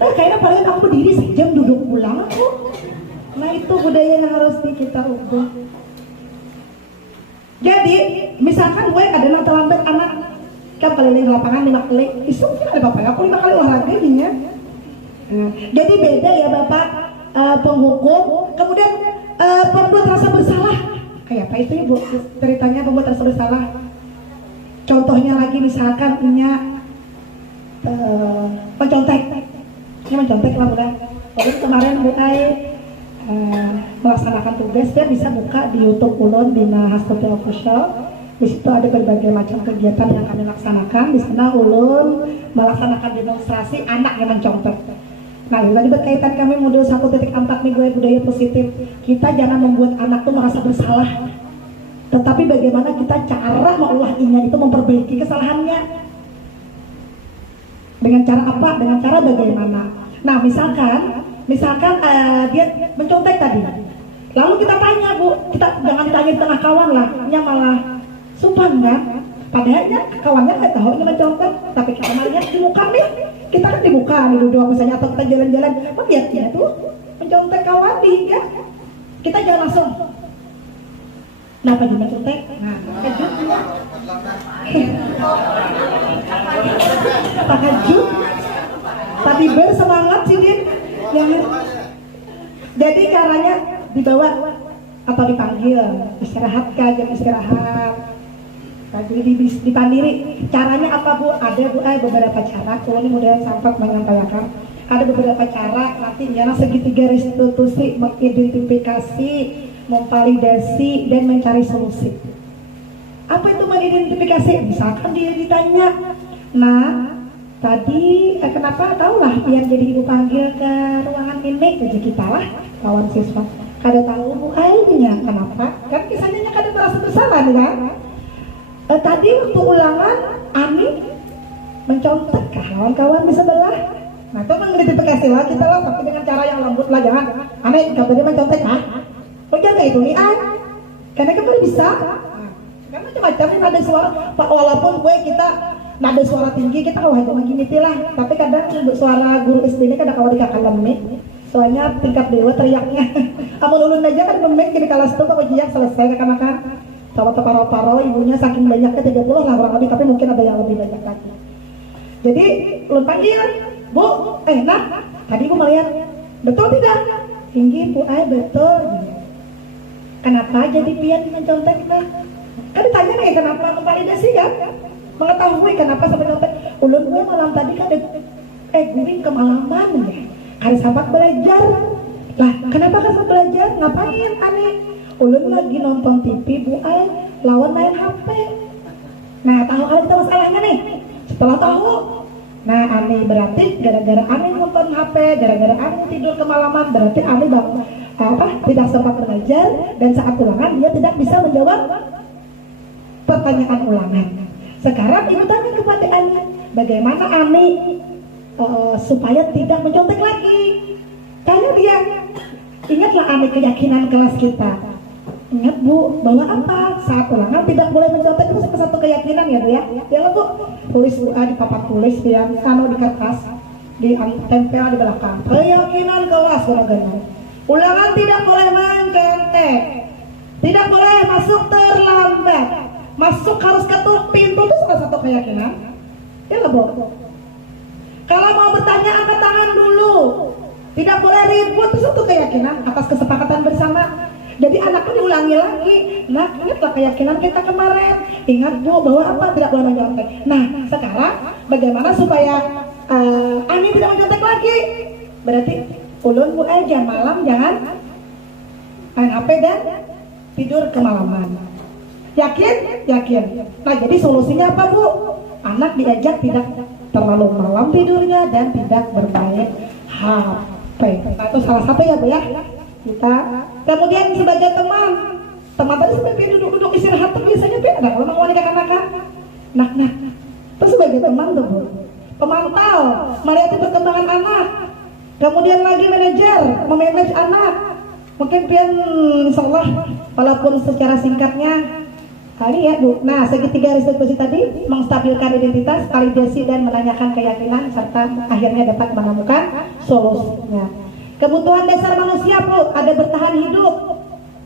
Kayaknya paling aku berdiri sejam duduk pulang aku. Nah itu budaya yang harus kita ubah. Jadi misalkan gue kadang terlambat anak kan keliling lapangan 5 kali. Isu ada Bapak aku 5 kali olahraga ini ya. Jadi beda ya Bapak penghukum. Kemudian pembuat rasa bersalah. Kayak apa itu Ibu ceritanya pembuat rasa bersalah? Contohnya lagi misalkan punya mencontek, ini mencontek lah udah. Lalu kemarin Bu Ai melaksanakan tugas, dia bisa buka di YouTube Ulun di Hastuti Official. Di situ ada berbagai macam kegiatan yang kami laksanakan. Di sana ulun melaksanakan demonstrasi anak yang mencontek. Nah, tadi berkaitan kami modul 1.4 nih gue, budaya positif. Kita jangan membuat anak tuh merasa bersalah. Tetapi bagaimana kita cara mengulahinya itu memperbaiki kesalahannya. Dengan cara apa? Dengan cara bagaimana? Nah, misalkan dia mencontek tadi. Lalu kita tanya, Bu, kita jangan ditanya di tengah kawan lah, nya malah sumpah kan? Padahalnya kawannya nggak tahu ini mencontek, tapi karena lihat di muka nih, kita kan di muka nih duduk misalnya atau kita jalan-jalan, lihatnya tuh mencontek kawan nih, ya. Kita jangan langsung. Kenapa dia mencontek? Nah, tahajud, tadi bersemangat sih Din. Jadi caranya dibawa atau dipanggil, istirahat jam istirahat. Jadi dipandiri. Caranya apa Bu? Ada Bu, beberapa cara. Kalau ini mudah sampai menyampaikan. Ada beberapa cara. Nanti jangan segitiga restitusi, mengidentifikasi, memvalidasi, dan mencari solusi. Apa itu mengidentifikasi? Misalkan dia ditanya, nah tadi kenapa tahulah yang jadi ibu panggil ke ruangan ini rezeki kita lah kawan siswa. Kada tahu Bu airnya kenapa? Kan kisahnya kada merasa bersalah kan? Tadi waktu ulangan Ani mencontek kawan-kawan di sebelah. Nah itu mengidentifikasi lah kita lah, tapi dengan cara yang lembut lah, jangan Ani contohnya mencontek oh jangan itu nih karena kan bisa. Kan macam-macam nada suara, walaupun kita nada suara tinggi kita kalau itu gini lah, tapi kadang suara guru SD ini kadang kalau dikatakan mic, soalnya tingkat dewa teriaknya. Amun ulun aja kan memik di kelas itu kok ujian selesai kan sama paro-paro ibunya saking banyaknya 30 lah kurang lebih, tapi mungkin ada yang lebih banyak lagi. Jadi ulun panggil, Bu, nah tadi Bu melihat betul tidak? Tinggi Bu, betul. Kenapa jadi pian mencontek nah? Kan ditanya nih kenapa memvalidasi kan? Mengetahui kenapa sampai contek. Ulun gue malam tadi kan gue kemalaman ya. Kan sempat belajar. Lah, kenapa kan sempat belajar? Ngapain aneh? Ulun lagi nonton TV Bu lawan main HP. Nah, tahu kalau kita masalahnya nih. Setelah tahu, nah aneh berarti gara-gara aneh nonton HP, gara-gara aneh tidur kemalaman, berarti aneh tidak sempat belajar dan saat ulangan dia tidak bisa menjawab pertanyaan ulangan. Sekarang ibu tanya kepada Ani, bagaimana Ani supaya tidak mencontek lagi? Tanya dia, ingatlah Ani keyakinan kelas kita. Ingat Bu, bahwa apa? Saat ulangan tidak boleh mencontek, itu satu keyakinan ya Bu ya. Ya Bu, tulis Bu di papan tulis yang di kertas, tempel di belakang. Keyakinan kelas benar-benar. Ulangan tidak boleh mencontek, tidak boleh masuk terlambat. Masuk harus ketuk pintu, itu salah satu keyakinan. Ya Bu. Kalau mau bertanya angkat tangan dulu. Tidak boleh ribut, itu satu keyakinan atas kesepakatan bersama. Jadi anakku diulangi lagi. Nah, ingatlah keyakinan kita kemarin. Ingat Bu bahwa apa? Tidak boleh mencontek. Nah, sekarang bagaimana supaya Ani tidak mencontek lagi? Berarti ulun Bu jam malam jangan main HP dan tidur kemalaman. Yakin? Yakin. Nah jadi solusinya apa Bu? Anak diajak tidak terlalu malam tidurnya dan tidak bermain HP. Nah itu salah satu ya Bu ya. Kita kemudian sebagai teman tadi sebagai duduk-duduk istirahat tuh biasanya beda kalau mau nikah anak-anak. Nah terus sebagai teman tuh Bu, pemantau melihat perkembangan anak, kemudian lagi manajer memanage anak. Mungkin pian insyaallah walaupun secara singkatnya kali ya Bu. Nah segitiga restitusi tadi menstabilkan identitas, validasi dan menanyakan keyakinan serta akhirnya dapat menemukan solusinya. Kebutuhan dasar manusia Bu, ada bertahan hidup,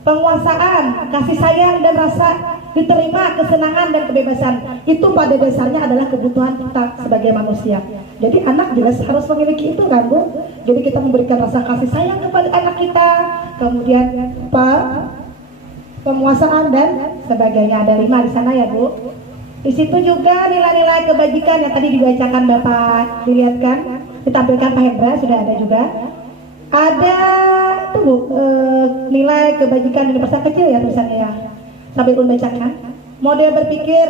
penguasaan, kasih sayang dan rasa diterima, kesenangan dan kebebasan. Itu pada dasarnya adalah kebutuhan kita sebagai manusia. Jadi anak jelas harus memiliki itu kan Bu. Jadi kita memberikan rasa kasih sayang kepada anak kita, kemudian penguasaan dan sebagainya. Ada 5 di sana ya Bu. Di situ juga nilai-nilai kebajikan yang tadi dibacakan Bapak, dilihatkan, ditampilkan Pak Hendra sudah ada juga. Ada tuh nilai kebajikan dari pesan kecil ya tulisannya ya. Sambil pun bacakan. model berpikir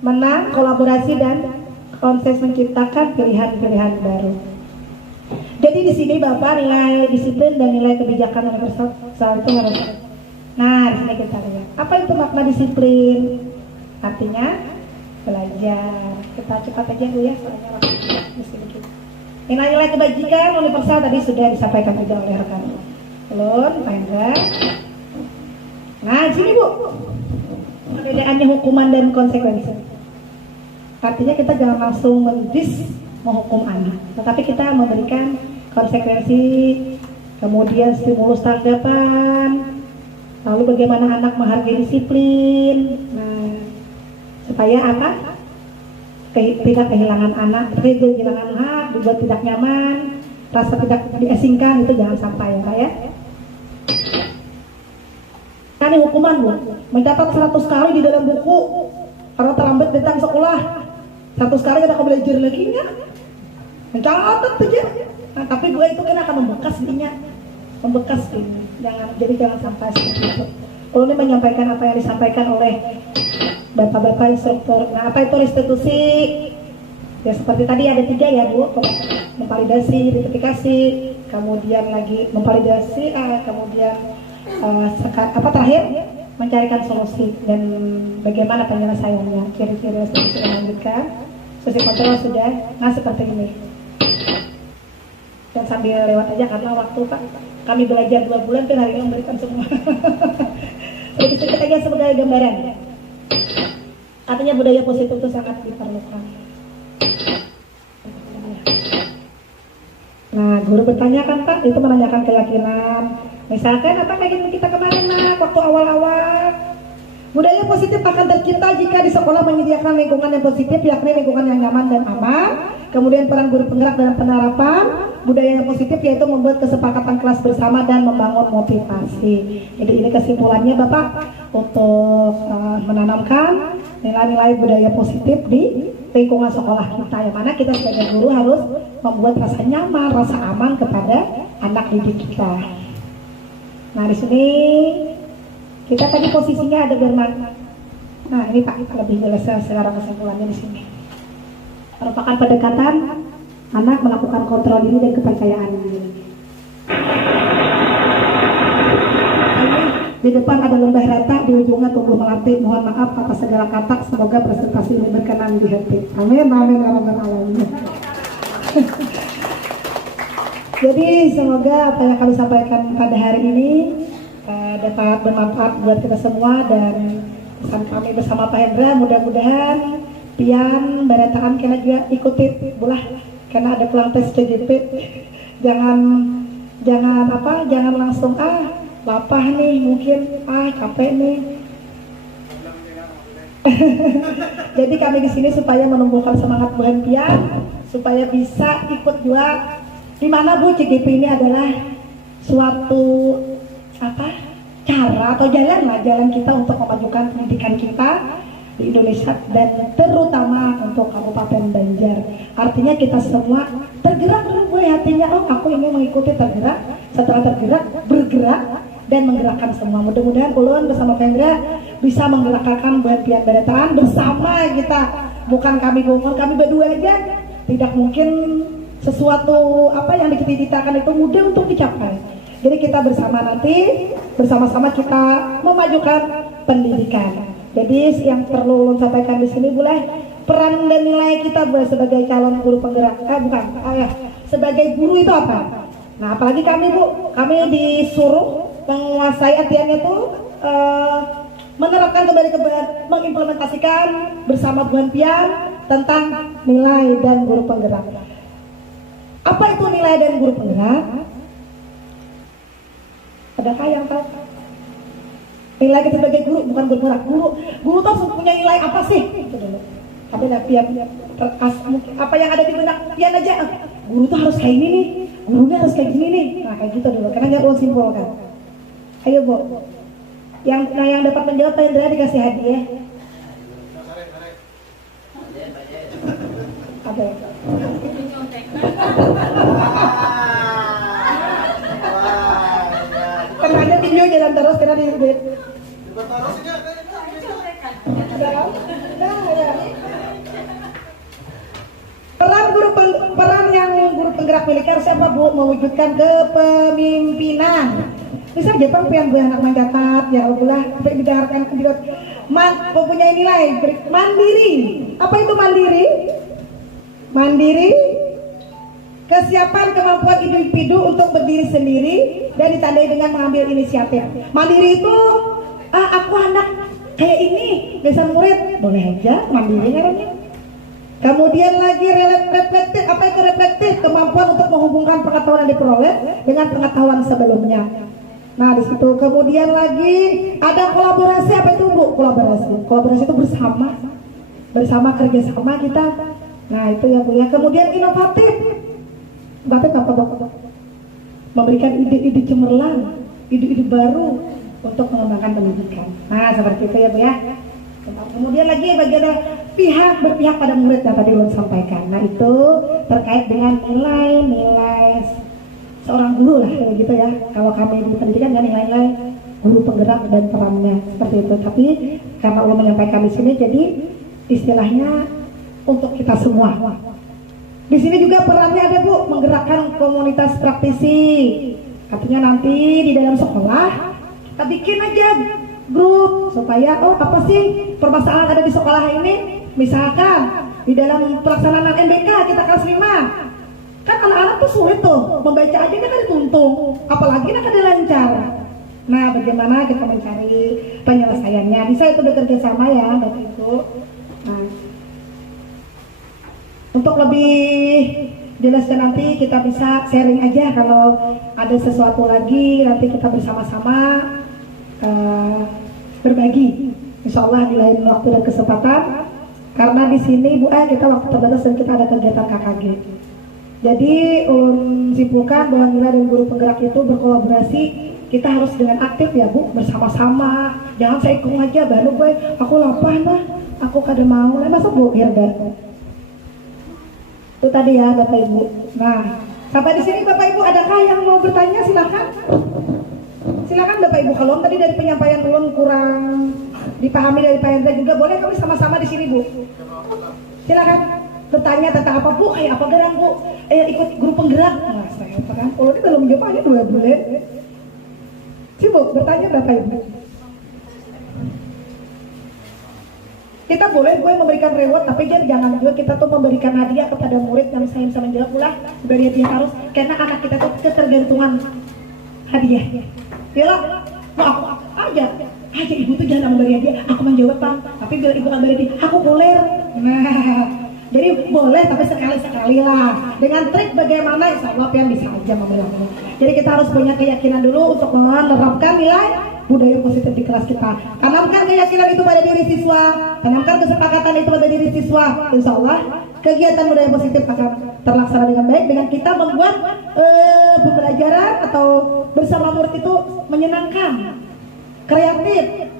menang, kolaborasi dan konsep menciptakan pilihan-pilihan baru. Jadi di sini Bapak nilai disiplin dan nilai kebijakan universal itu harus. Nah, di sini kita lihat apa itu makna disiplin. Artinya belajar. Kita cepat aja dulu ya, soalnya waktu sedikit. Nilai-nilai kebajikan universal tadi sudah disampaikan juga oleh rekan. Belum, Pak Hendra. Nah, sini Bu. Perbedaannya hukuman dan konsekuensi. Artinya kita jangan langsung menghukum anak, tetapi kita memberikan konsekuensi, kemudian stimulus tanggapan, lalu bagaimana anak menghargai disiplin. Nah, supaya apa? Tidak kehilangan anak, kehilangan hak, dibuat tidak nyaman, rasa tidak diasingkan, itu jangan sampai ya Pak ya. Kan hukuman Bu, mencatat 100 kali di dalam buku kalau terlambat datang sekolah, 100 kali ada belajar lagi nya, mencatat aja. Nah, tapi gue itu kan akan membekas dirinya, membekas ini. Jangan sampai seperti itu. Kalau ini menyampaikan apa yang disampaikan oleh bapak-bapak instruktur. Nah, apa itu restitusi? Ya seperti tadi ada 3 ya Bu, memvalidasi, identifikasi, kemudian lagi memvalidasi, kemudian terakhir mencarikan solusi dan bagaimana penyelesaiannya, ciri-ciri restitusi melanjutkan. Sesi kontrol sudah, nah seperti ini. Dan sambil lewat aja karena waktu Pak, kami belajar 2 bulan kan hari ini memberikan semua. Sedikit aja sebagai gambaran. Artinya budaya positif itu sangat diperlukan. Nah, guru bertanya kan Pak, itu menanyakan keyakinan. Misalkan apa kayak kita kemarin waktu awal-awal. Budaya positif akan tercipta jika di sekolah menyediakan lingkungan yang positif, yakni lingkungan yang nyaman dan aman. Kemudian peran guru penggerak dalam penerapan budaya yang positif yaitu membuat kesepakatan kelas bersama dan membangun motivasi. Jadi ini kesimpulannya Bapak untuk menanamkan nilai-nilai budaya positif di lingkungan sekolah kita, yang mana kita sebagai guru harus membuat rasa nyaman, rasa aman kepada anak didik kita. Nah di sini kita tadi posisinya ada bermakna. Nah ini Pak lebih jelas sekarang kesimpulannya di sini. Merupakan pendekatan anak melakukan kontrol diri dan kepercayaan diri. Di depan ada lembah rata, di ujungnya tumbuh melati. Mohon maaf atas segala kata, semoga presentasi ini berkenan di hati. Amin, amin, ya rabbal alamin. Jadi semoga apa yang kami sampaikan pada hari ini dapat bermanfaat buat kita semua, dan pesan kami bersama Pak Hendra mudah-mudahan pian barataan kena juga ikuti bulah karena ada pulang tes CGP. Jangan langsung lapah nih, mungkin capek nih. Jadi kami di sini supaya menumbuhkan semangat Bu Pian supaya bisa ikut juga. Di mana Bu, CGP ini adalah suatu cara atau jalan kita untuk memajukan pendidikan kita di Indonesia dan terutama untuk Kabupaten Banjar. Artinya kita semua tergerak dulu Bu hatinya, aku ingin mengikuti, tergerak, setelah tergerak bergerak dan menggerakkan semua. Mudah-mudahan ulun bersama Pendra bisa menggerakkan buat pian barataan bersama kita. Bukan kami berdua aja, tidak mungkin sesuatu yang dicita-citakan itu mudah untuk dicapai. Jadi kita bersama-sama kita memajukan pendidikan. Jadi yang perlu ulun sampaikan di sini boleh peran dan nilai kita sebagai calon guru penggerak. Sebagai guru itu apa? Nah, apalagi kami Bu, kami disuruh menguasai artiannya itu menerapkan kembali mengimplementasikan bersama Bu Pian tentang nilai dan guru penggerak. Apa itu nilai dan guru penggerak? Adakah yang tahu? Nilai kita sebagai guru, bukan bergerak. Guru tuh harus punya nilai apa sih? Itu dulu. Tapi apa yang ada di benak Pian aja. Guru tuh harus kayak ini nih, gurunya harus kayak gini nih. Nah kayak gitu dulu. Karena nggak perlu simpulkan. Ayo Bu. Yang dapat menjawab Pak Hendra dikasih hadiah. Ada. Karena ada video jalan terus karena di miliki harus apa Bu? Mewujudkan kepemimpinan. Bisa aja Pak yang beranak mencatat, ya Allah, didengarkan mempunyai nilai mandiri. Apa itu mandiri? Mandiri, kesiapan kemampuan individu untuk berdiri sendiri dan ditandai dengan mengambil inisiatif. Mandiri itu, aku anak kayak ini, dasar murid, boleh aja mandiri namanya. Kemudian lagi reflektif, apa itu reflektif? Kemampuan untuk menghubungkan pengetahuan yang diperoleh dengan pengetahuan sebelumnya. Nah di situ kemudian lagi ada kolaborasi. Apa itu Bu? Kolaborasi itu bersama kerjasama kita. Nah itu ya Bu ya. Kemudian inovatif apa Bu? Memberikan ide-ide cemerlang, ide-ide baru untuk mengembangkan pendidikan. Nah seperti itu ya Bu ya. Kemudian lagi bagian berpihak pada murid yang tadi belum sampaikan. Nah itu terkait dengan nilai-nilai seorang guru lah kayak gitu ya. Kalau kami di pendidikan kan nilai-nilai guru penggerak dan perannya seperti itu. Tapi karena Allah menyampaikan di sini, jadi istilahnya untuk kita semua. Di sini juga perannya ada Bu, menggerakkan komunitas praktisi. Artinya nanti di dalam sekolah kita bikin aja grup supaya apa sih permasalahan ada di sekolah ini. Misalkan di dalam pelaksanaan NBK kita kelas 5. Kan anak-anak tuh sulit tuh, membaca aja kan dituntung, apalagi nak ada lancar. Nah bagaimana kita mencari penyelesaiannya, bisa itu bekerja sama ya Bapak Ibu. Nah, untuk lebih jelasnya nanti kita bisa sharing aja, kalau ada sesuatu lagi nanti kita bersama-sama berbagi, insya Allah di lain waktu dan kesempatan. Karena di sini Bu kita waktu terbatas dan kita ada kegiatan KKG. Jadi simpulkan bahwa nilai dan guru penggerak itu berkolaborasi. Kita harus dengan aktif ya Bu, bersama-sama. Jangan saya ikut aja, baru gue aku lapar nah, aku kada mau. Nah masa Bu Irda? Itu tadi ya Bapak Ibu. Nah sampai di sini Bapak Ibu adakah yang mau bertanya? Silakan. Silakan Bapak Ibu. Kalau tadi dari penyampaian belum kurang dipahami dari Pak Hendra juga, boleh kami sama-sama di sini Bu. Silakan bertanya tentang apa Bu, kayak apa gerang Bu, ikut grup penggerak. Nah, saya apa kan? Kalau ini belum jawabnya 2 bulan. Sibuk bertanya Bapak Ibu. Kita boleh gue memberikan reward, tapi jangan juga kita tuh memberikan hadiah kepada murid yang saya bisa menjawab pula dari dia harus, karena anak kita tuh ketergantungan hadiah. Yalah, mau aku aja ibu tuh jangan memberi hadiah, aku menjawab Bang, tapi bila ibu ambil hadiah, aku boleh. Nah, jadi boleh tapi sekali-sekali lah. Dengan trik bagaimana, insya Allah pian bisa aja memilahnya. Jadi kita harus punya keyakinan dulu untuk menerapkan nilai budaya positif di kelas kita. Tanamkan keyakinan itu pada diri siswa, tanamkan kesepakatan itu pada diri siswa. Insya Allah kegiatan budaya positif akan terlaksana dengan baik dengan kita membuat pembelajaran atau bersama murid itu menyenangkan, kreatif,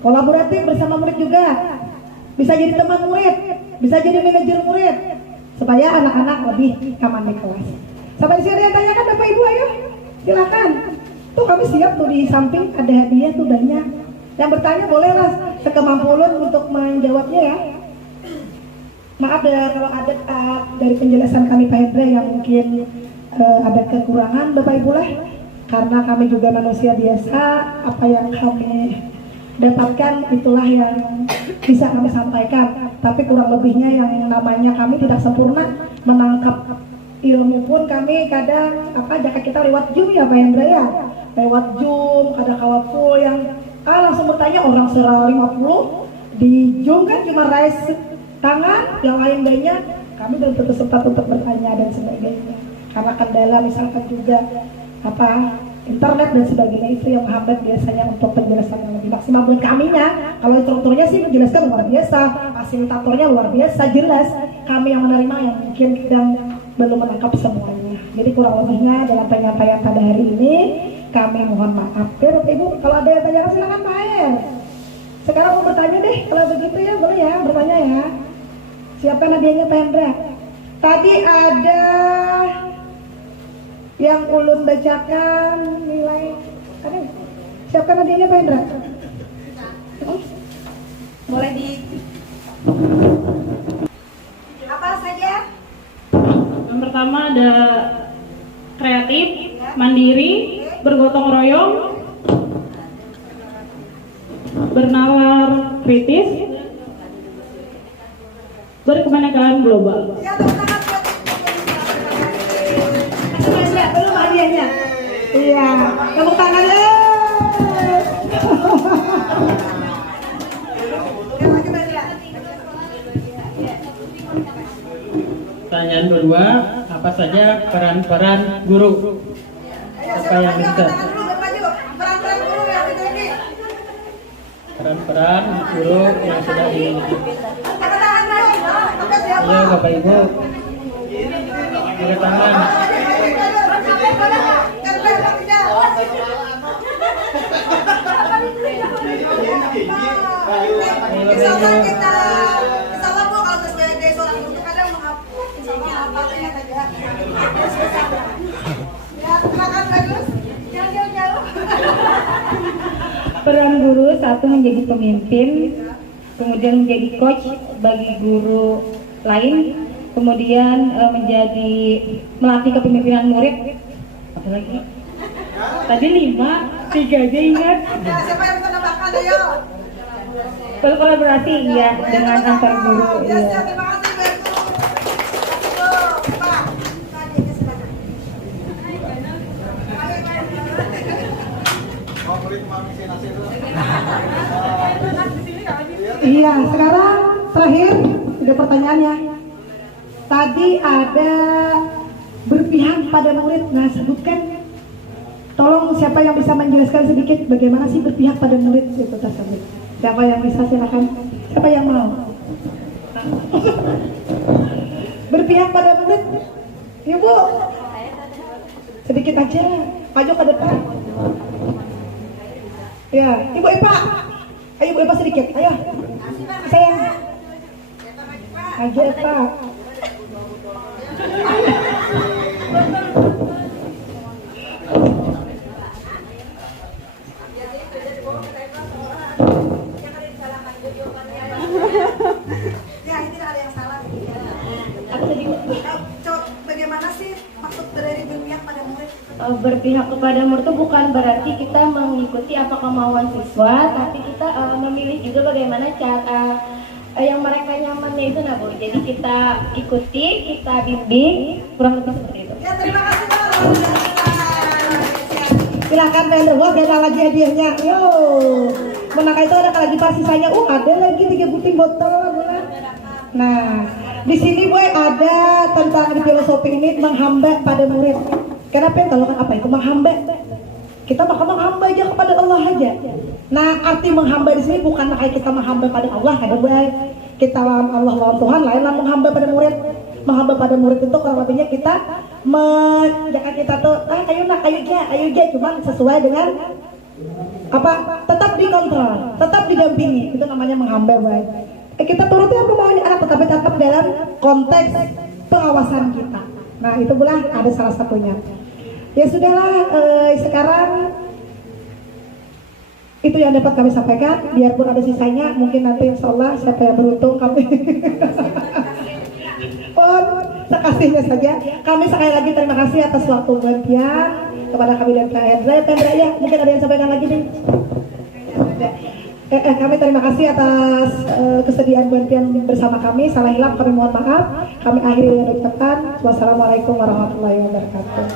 kolaboratif bersama murid juga. Bisa jadi teman murid, bisa jadi manajer murid, supaya anak-anak lebih nyaman di kelas. Sampai di sini ada yang tanyakan Bapak Ibu, ayo silakan. Tuh kami siap tuh, di samping ada hadiah tuh banyak. Yang bertanya bolehlah sekemampuan untuk menjawabnya ya. Maaf ya kalau ada dari penjelasan kami Pak Hendra yang mungkin ada kekurangan Bapak Ibu lah. Karena kami juga manusia biasa, apa yang kami dapatkan itulah yang bisa kami sampaikan. Tapi kurang lebihnya yang namanya kami tidak sempurna menangkap ilmu pun kami kadang jika kita lewat Zoom ya Pak Hendra ya, lewat Zoom kadang kala full yang langsung bertanya orang 50 di Zoom kan cuma raise tangan, yang lain banyak kami belum tentu sempat untuk bertanya dan sebagainya karena kendala misalkan juga internet dan sebagainya, itu yang menghambat biasanya untuk penjelasan yang lebih maksimal buat kaminya. Kalau instrukturnya sih menjelaskan luar biasa, fasilitatornya luar biasa, jelas. Kami yang menerima yang mungkin sedang belum menangkap semuanya. Jadi kurang lebihnya dalam penyampaian pada hari ini kami mohon maaf. Ya Bapak Ibu, kalau ada yang tanya silakan Pak Ayer. Sekarang mau bertanya deh, kalau begitu ya boleh ya bertanya ya. Siapkan hadiahnya Pak Hendra. Tadi ada yang ulun bacakan nilai, ada siapkan hadiahnya Pak Hendra. Boleh di apa saja? Yang pertama ada kreatif, mandiri, bergotong royong, bernalar kritis, berkebinekaan global. Belum hadiahnya. Iya, tepuk tangan. Pertanyaan kedua, apa saja peran-peran guru? Siapa yang bisa? Peran-peran guru yang sudah dimiliki. Iya, Bapak Ibu. Angkat tangan. Peran guru satu menjadi pemimpin, kemudian menjadi coach bagi guru lain, kemudian menjadi melatih kepemimpinan murid. Apa lagi? Tadi 5, 3 aja ingat. Siapa yang bisa nambahkan, ayo? Berkolaborasi ya dengan antar guru. Ya. Terima kasih, Pak. Iya, sekarang terakhir ada pertanyaannya. Tadi ada berpihak pada murid. Nah, sebutkan. Tolong siapa yang bisa menjelaskan sedikit bagaimana sih berpihak pada murid itu tersebut. Siapa yang bisa, silakan. Siapa yang mau? Berpihak pada murid. Ya, Bu. Sedikit aja. Maju ke depan. Ya, Ibu Epa. Ayo Ibu Epa sedikit. Ayo. Sayang. Aja Epa. Ya, ini ada yang salah. Bagaimana sih maksud dari berpihak pada murid? Berpihak kepada murid itu bukan berarti kita mengikuti apa kemauan siswa, tapi kita memilih juga bagaimana cara yang mereka nyamannya itu, nah Bu. Jadi kita ikuti, kita bimbing, kurang lebih seperti itu. Ya, terima kasih Pak. Silakan Vendor, ada lagi hadiahnya. Yo, menang itu ada lagi pas sisanya. Ada lagi 3 butir botol. Nah, di sini boy ada tentang di filosofi ini menghamba pada murid. Kenapa yang kalau kan apa itu menghamba? Kita bakal menghamba aja kepada Allah aja. Nah, arti menghamba di sini bukan kayak kita menghamba pada Allah, ada boy. Kita lawan Allah lawan Tuhan, lain lah menghamba pada murid. Menghamba pada murid itu kurang lebihnya kita jangan kita tuh ayo aja cuma sesuai dengan apa? Tetap dikontrol, tetap didampingi. Itu namanya menghamba boy. Kita turuti apa maunya anak, tetapi tetap dalam konteks pengawasan kita. Nah, itu pula ada salah satunya. Ya sudahlah, sekarang itu yang dapat kami sampaikan. Biarpun ada sisanya, mungkin nanti insya Allah siapa yang beruntung kami sekasihnya saja. Kami sekali lagi terima kasih atas waktu gantian kepada kami dan Kak Hendra. Ya, mungkin ada yang sampaikan lagi nih. Kami terima kasih atas kesediaan gantian bersama kami. Salah hilap kami mohon maaf. Kami akhiri dengan ucapan wassalamualaikum warahmatullahi wabarakatuh.